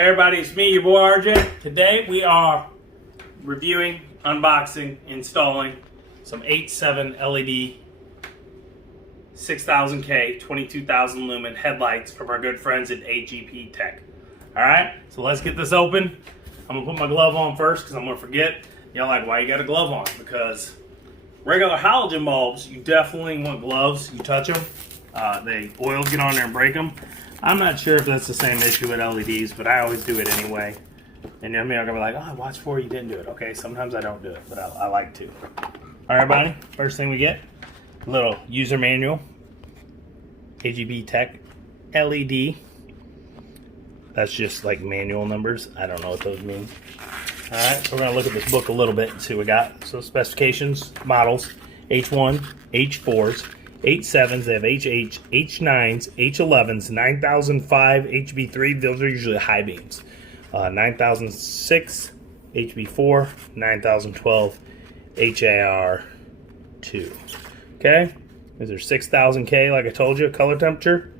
Hey everybody, it's me, your boy RJ. Today we are reviewing, unboxing, installing some 8.7 LED 6000K 22,000 lumen headlights from our good friends at AGPTEK. Alright, so let's get this open. I'm going to put my glove on first because I'm going to forget. Y'all like, why you got a glove on? Because regular halogen bulbs, you definitely want gloves. You touch them, the oils get on there and break them. I'm not sure if that's the same issue with LEDs, but I always do it anyway. And I'm gonna be like, oh, watch for you didn't do it. Okay, sometimes I don't do it, but I like to. All right, buddy. First thing we get, a little user manual. AGPTEK LED. That's just like manual numbers. I don't know what those mean. All right, so we're gonna look at this book a little bit and see what we got. So specifications, models, H1, H4s, H7s, they have HH, H9s, H11s, 9005, HB3, those are usually high beams. 9006, HB4, 9012, HAR2. Okay, these are 6000K, like I told you, color temperature.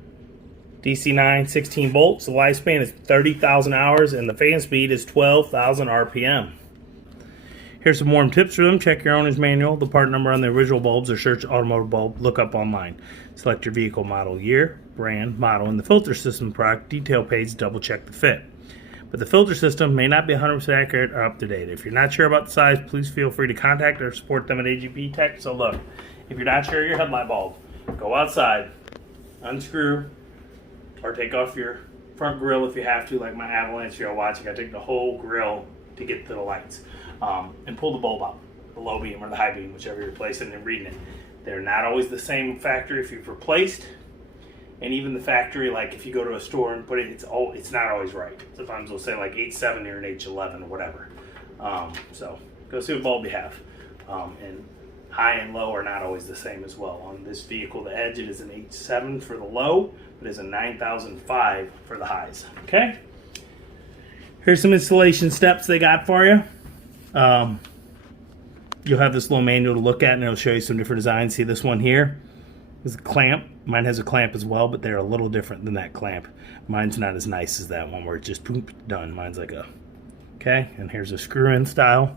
DC9, 16 volts, the lifespan is 30,000 hours, and the fan speed is 12,000 RPM. Here's some warm tips for them. Check your owner's manual, the part number on the original bulbs, or search automotive bulb, look up online. Select your vehicle model, year, brand, model, and the filter system product detail page, double check the fit. But the filter system may not be 100% accurate or up to date. If you're not sure about the size, please feel free to contact or support them at AGPTEK. So look, if you're not sure of your headlight bulb, go outside, unscrew, or take off your front grill if you have to, like my Avalanche you're watching. I take the whole grill to get to the lights. And pull the bulb out, the low beam or the high beam, whichever you're replacing and reading it. They're not always the same factory if you've replaced, and even the factory, like if you go to a store and put it, it's not always right. Sometimes they'll say like 8.7 or an H11 or whatever. So go see what bulb you have. And high and low are not always the same as well. On this vehicle, the Edge, it is an 8.7 for the low, but it's a 9005 for the highs. Okay. Here's some installation steps they got for you. You'll have this little manual to look at, and it'll show you some different designs. See this one here is a clamp. Mine has a clamp as well, but they're a little different than that clamp. Mine's not as nice as that one where it's just poop done. Mine's like a, okay, and here's a screw-in style.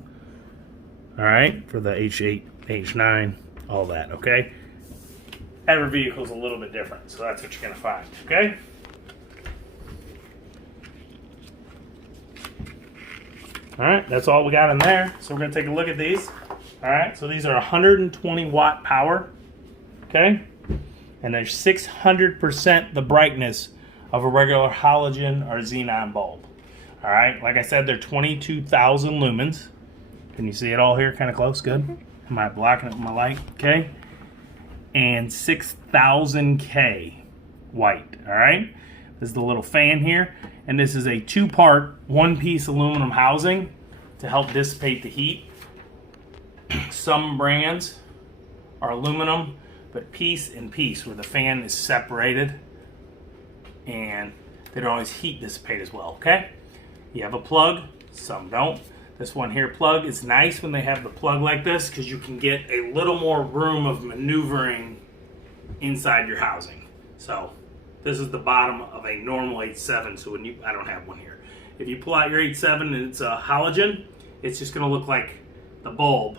All right, for the H8, H9, all that, okay? Every vehicle's a little bit different, so that's what you're gonna find, okay? All right, that's all we got in there. So we're gonna take a look at these. All right, so these are 120 watt power, okay? And they're 600% the brightness of a regular halogen or xenon bulb. All right, like I said, they're 22,000 lumens. Can you see it all here, kind of close, good? Am I blocking it with my light, okay? And 6,000K white, all right? This is the little fan here, and this is a two-part, one-piece aluminum housing to help dissipate the heat. Some brands are aluminum, but piece and piece, where the fan is separated, and they don't always heat dissipate as well, okay? You have a plug, some don't. This one here plug is nice when they have the plug like this because you can get a little more room of maneuvering inside your housing. So this is the bottom of a normal 8.7, so when I don't have one here. If you pull out your 8.7 and it's a halogen, it's just gonna look like the bulb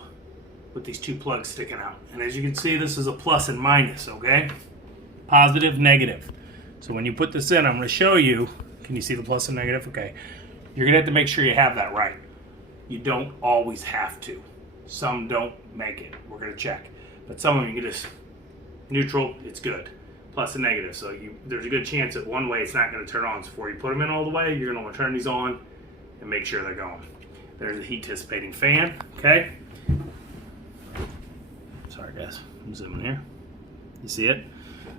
with these two plugs sticking out. And as you can see, this is a plus and minus, okay? Positive, negative. So when you put this in, I'm gonna show you, can you see the plus and negative? Okay. You're gonna have to make sure you have that right. You don't always have to. Some don't make it. We're gonna check. But some of them you can just neutral, it's good. Plus and negative. So there's a good chance that one way it's not gonna turn on. So before you put them in all the way, you're gonna wanna turn these on and make sure they're going. There's a heat dissipating fan, okay? Sorry guys, I'm zooming here. You see it?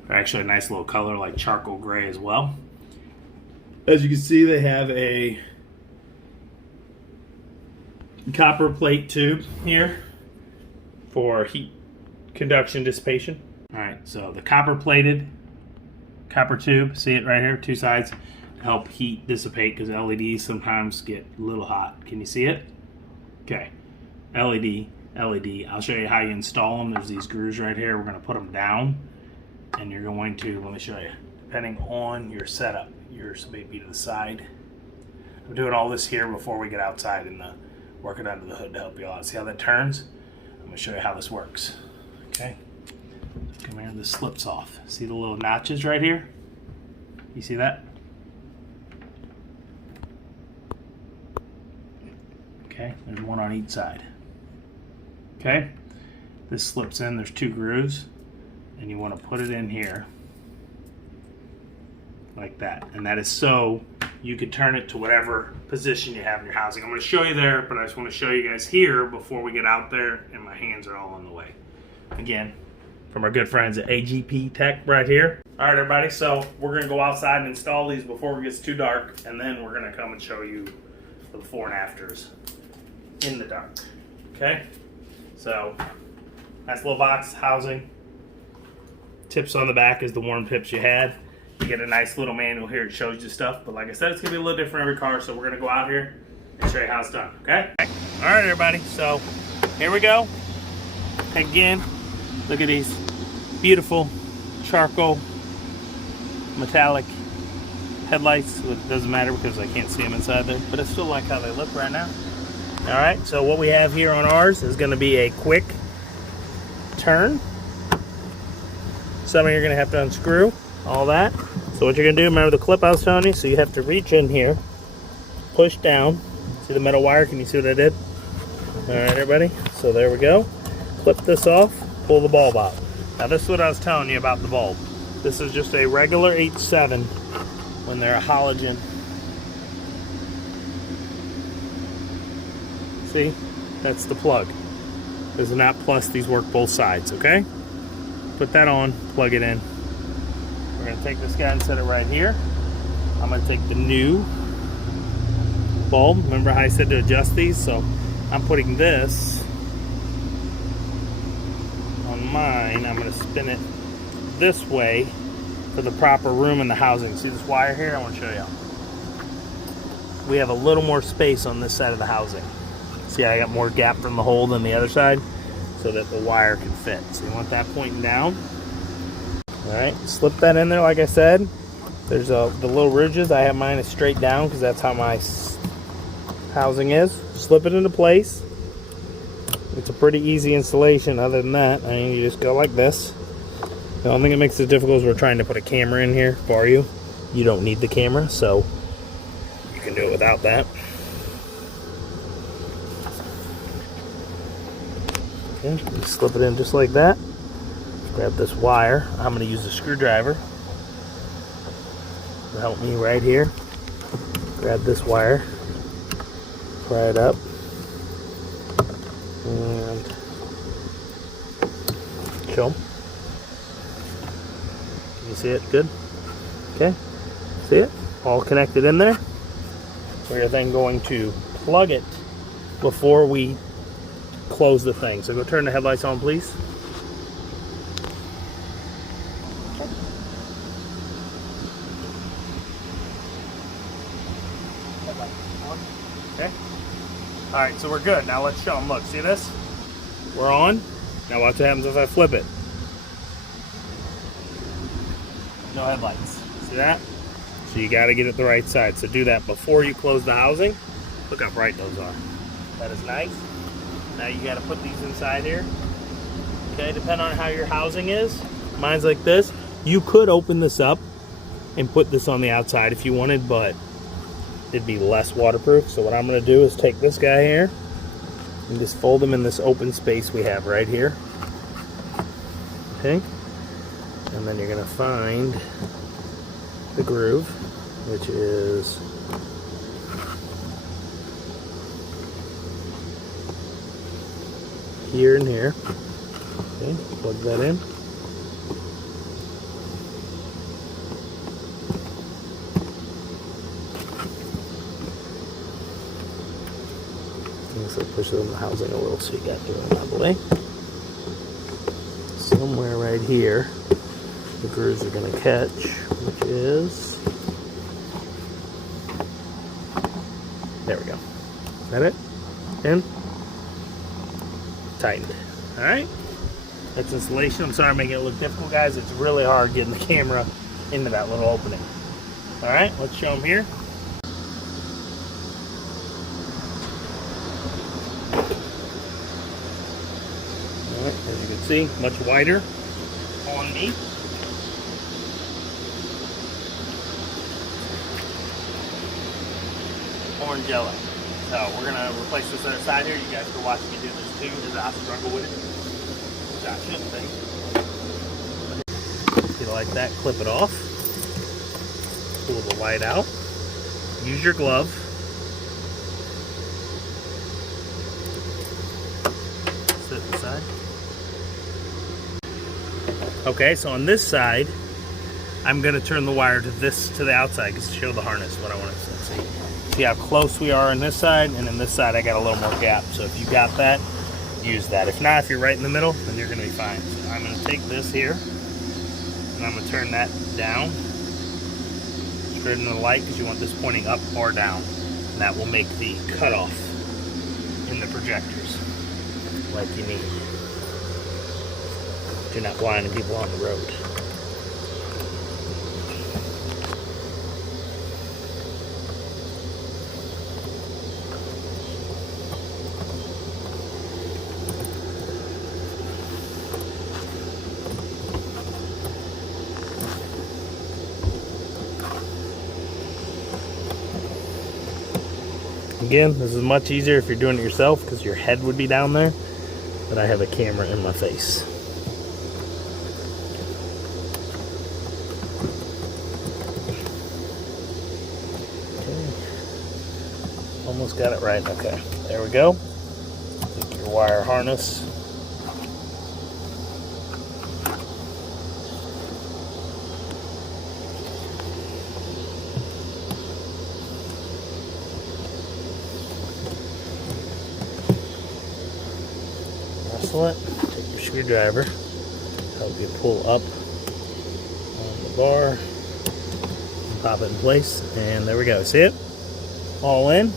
They're actually a nice little color like charcoal gray as well. As you can see, they have a copper plate tube here for heat conduction dissipation. All right, so the copper tube, see it right here, two sides, to help heat dissipate because LEDs sometimes get a little hot. Can you see it? Okay, LED. I'll show you how you install them. There's these grooves right here. We're gonna put them down, and you're going to, let me show you, depending on your setup, yours may be to the side, I'm doing all this here before we get outside and working under the hood to help you out. See how that turns? I'm gonna show you how this works. Okay, come here, this slips off. See the little notches right here? You see that? Okay, there's one on each side. Okay, this slips in, there's 2 grooves, and you want to put it in here like that. And that is so you can turn it to whatever position you have in your housing. I'm going to show you there, but I just want to show you guys here before we get out there, and my hands are all in the way. Again, from our good friends at AGPTEK right here. All right, everybody, so we're going to go outside and install these before it gets too dark, and then we're going to come and show you the before and afters in the dark. Okay, so nice little box housing. Tips on the back is the warm tips you had. You get a nice little manual here. It shows you stuff, but like I said, it's gonna be a little different every car. So we're gonna go out here and show you how it's done. Okay. All right, everybody. So here we go. Again, look at these beautiful charcoal metallic headlights. It doesn't matter because I can't see them inside there, but I still like how they look right now. All right. So what we have here on ours is going to be a quick turn. Some of you are going to have to unscrew all that. So what you're going to do, remember the clip I was telling you? So you have to reach in here, push down. See the metal wire? Can you see what I did? All right, everybody. So there we go. Clip this off, pull the bulb out. Now this is what I was telling you about the bulb. This is just a regular 8.7 when they're a halogen. See? That's the plug. This is not plus, these work both sides, okay? Put that on, plug it in. We're gonna take this guy and set it right here. I'm gonna take the new bulb. Remember how I said to adjust these? So I'm putting this on mine. I'm gonna spin it this way for the proper room in the housing. See this wire here? I wanna show you. We have a little more space on this side of the housing. See, I got more gap from the hole than the other side so that the wire can fit. So you want that pointing down. All right, slip that in there like I said. There's the little ridges. I have mine is straight down because that's how my housing is. Slip it into place. It's a pretty easy installation. Other than that, I mean, you just go like this. The only thing that makes it difficult is we're trying to put a camera in here for you. You don't need the camera, so you can do it without that. Okay, slip it in just like that. Grab this wire. I'm going to use a screwdriver to help me right here. Grab this wire, pry it up, and show them. Can you see it? Good? Okay. See it? All connected in there. We're then going to plug it before we close the thing. So go turn the headlights on, please. Okay. All right, so we're good. Now let's show them. Look, see this? We're on. Now watch what happens if I flip it. No headlights. See that? So you got to get it the right side. So do that before you close the housing. Look how bright those are. That is nice. Now you got to put these inside here. Okay, depending on how your housing is. Mine's like this. You could open this up and put this on the outside if you wanted, but it'd be less waterproof. So what I'm going to do is take this guy here and just fold him in this open space we have right here. Okay, and then you're going to find the groove, which is here and here. Okay, plug that in. So push it in the housing a little so you got it out of the way. Somewhere right here, the grooves are going to catch, which is, there we go. Is that it? In? Tightened. Alright. That's installation. I'm sorry I'm making it look difficult, guys. It's really hard getting the camera into that little opening. Alright, let's show them here. As you can see, much wider on me. Orange yellow. So we're gonna replace this other side here. You guys can watch me do this too as I struggle with it. Which I shouldn't think. If you like that, clip it off. Pull the light out. Use your glove. Sit inside. Okay, so on this side, I'm gonna turn the wire to the outside to show the harness what I want to see. See how close we are on this side, and then this side I got a little more gap. So if you got that, use that. If not, if you're right in the middle, then you're gonna be fine. So I'm gonna take this here, and I'm gonna turn that down. Straight into the light, because you want this pointing up or down. And that will make the cutoff in the projectors like you need. You're not blinding people on the road. Again, this is much easier if you're doing it yourself because your head would be down there, but I have a camera in my face. Okay. Almost got it right. Okay, there we go. Take your wire harness. It. Take your screwdriver, help you pull up on the bar, and pop it in place, and there we go. See it? All in.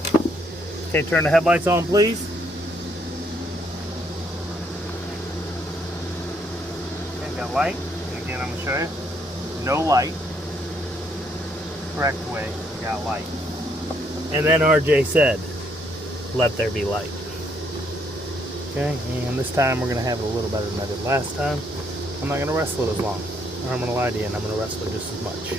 Okay, turn the headlights on, please. Okay, got light. And again, I'm going to show you. No light. Correct way, you got light. And then RJ said, let there be light. Okay, and this time we're going to have it a little better than I did last time. I'm not going to wrestle it as long. Or I'm going to lie to you, and I'm going to wrestle it just as much.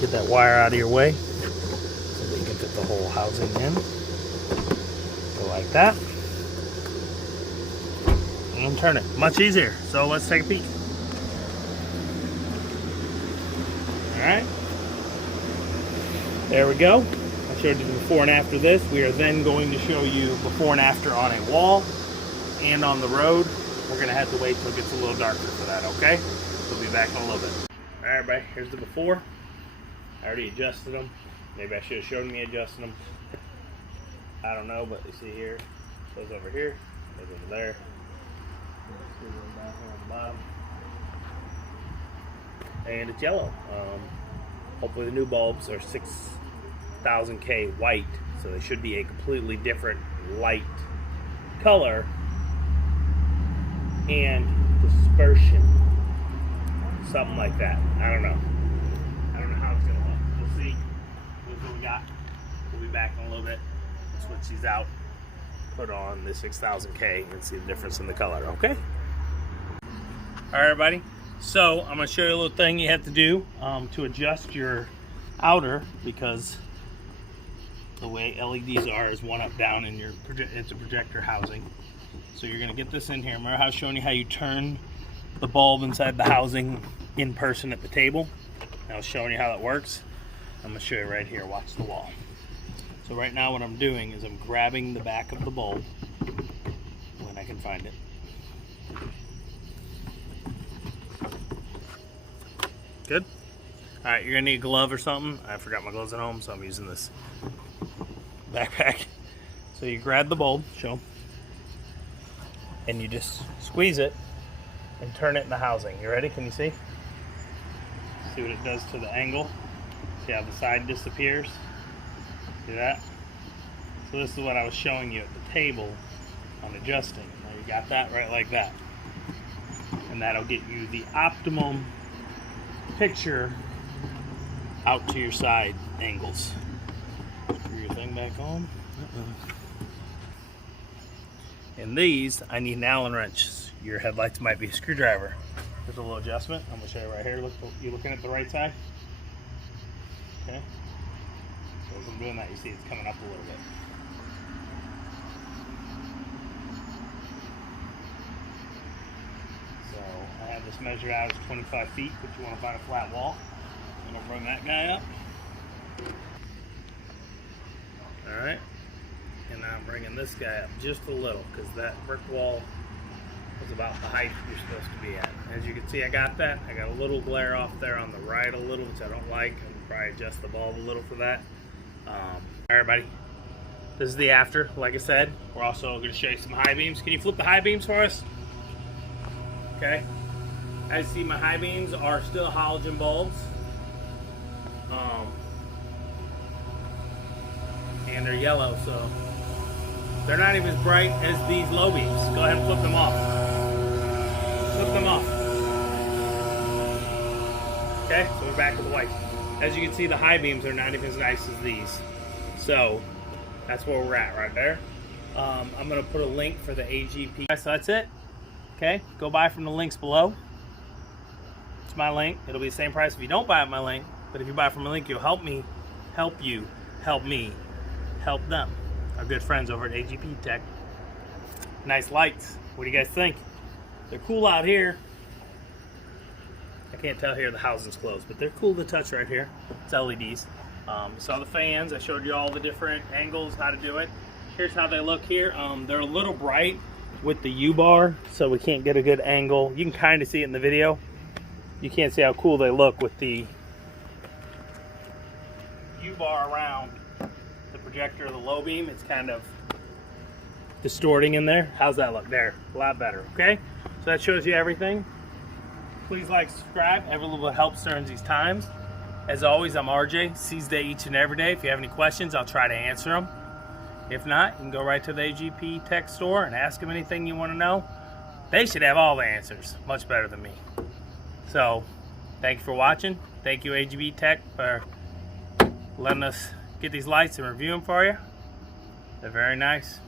Get that wire out of your way so that you can fit the whole housing in. Go like that. And turn it. Much easier. So let's take a peek. Alright. There we go. Showed you the before and after this. We are then going to show you before and after on a wall and on the road. We're going to have to wait till it gets a little darker for that, okay? We'll be back in a little bit. Alright, everybody, here's the before. I already adjusted them. Maybe I should have shown me adjusting them. I don't know, but you see here, goes over here, goes over there. Down here on the bottom. And it's yellow. Hopefully the new bulbs are 6,000K white, so they should be a completely different light color and dispersion, something like that. I don't know how it's gonna look. We'll see. We'll see what we got. We'll be back in a little bit. Switch these out, put on the 6,000K, and see the difference in the color. Okay. All right, everybody. So I'm gonna show you a little thing you have to do to adjust your outer, because the way LEDs are is one up down in your it's a projector housing. So you're gonna get this in here. Remember how I was showing you how you turn the bulb inside the housing in person at the table? I was showing you how that works. I'm gonna show you right here. Watch the wall. So right now what I'm doing is I'm grabbing the back of the bulb when I can find it. Good? Alright, you're gonna need a glove or something. I forgot my gloves at home, so I'm using this backpack. So you grab the bulb, show, and you just squeeze it and turn it in the housing. You ready? Can you see? See what it does to the angle? See how the side disappears? See that? So this is what I was showing you at the table on adjusting. Now you got that right like that. And that'll get you the optimum picture out to your side angles. Screw your thing back on. In these, I need an Allen wrench. Your headlights might be a screwdriver. There's a little adjustment. I'm gonna show you right here. Look, you looking at the right side? Okay. So as I'm doing that, you see it's coming up a little bit. So I have this measured out as 25 feet, but you want to find a flat wall. I'm gonna bring that guy up. All right. And now I'm bringing this guy up just a little because that brick wall is about the height you're supposed to be at. As you can see, I got that. I got a little glare off there on the right a little, which I don't like. I'll probably adjust the bulb a little for that. All right, everybody. This is the after. Like I said, we're also going to show you some high beams. Can you flip the high beams for us? Okay. As you see, my high beams are still halogen bulbs. And they're yellow, so they're not even as bright as these low beams. Go ahead and flip them off. Flip them off. Okay, so we're back to the white. As you can see, the high beams are not even as nice as these. So that's where we're at right there. I'm going to put a link for the AGP. So that's it. Okay, go buy from the links below. It's my link. It'll be the same price if you don't buy at my link. But if you buy from a link, you'll help me, help you, help me, help them. Our good friends over at AGPTEK. Nice lights. What do you guys think? They're cool out here. I can't tell here, the housing's closed, but they're cool to touch right here. It's LEDs. Saw the fans. I showed you all the different angles, how to do it. Here's how they look here. They're a little bright with the U-bar, so we can't get a good angle. You can kind of see it in the video. You can't see how cool they look with the U-bar around the projector of the low beam. It's kind of distorting in there. How's that look? There, a lot better. Okay, so that shows you everything. Please like, subscribe. Every little bit helps during these times. As always, I'm RJ. Seize day each and every day. If you have any questions, I'll try to answer them. If not, you can go right to the AGPTEK store and ask them anything you want to know. They should have all the answers. Much better than me. So, thank you for watching. Thank you, AGPTEK, for letting us get these lights and review them for you. They're very nice.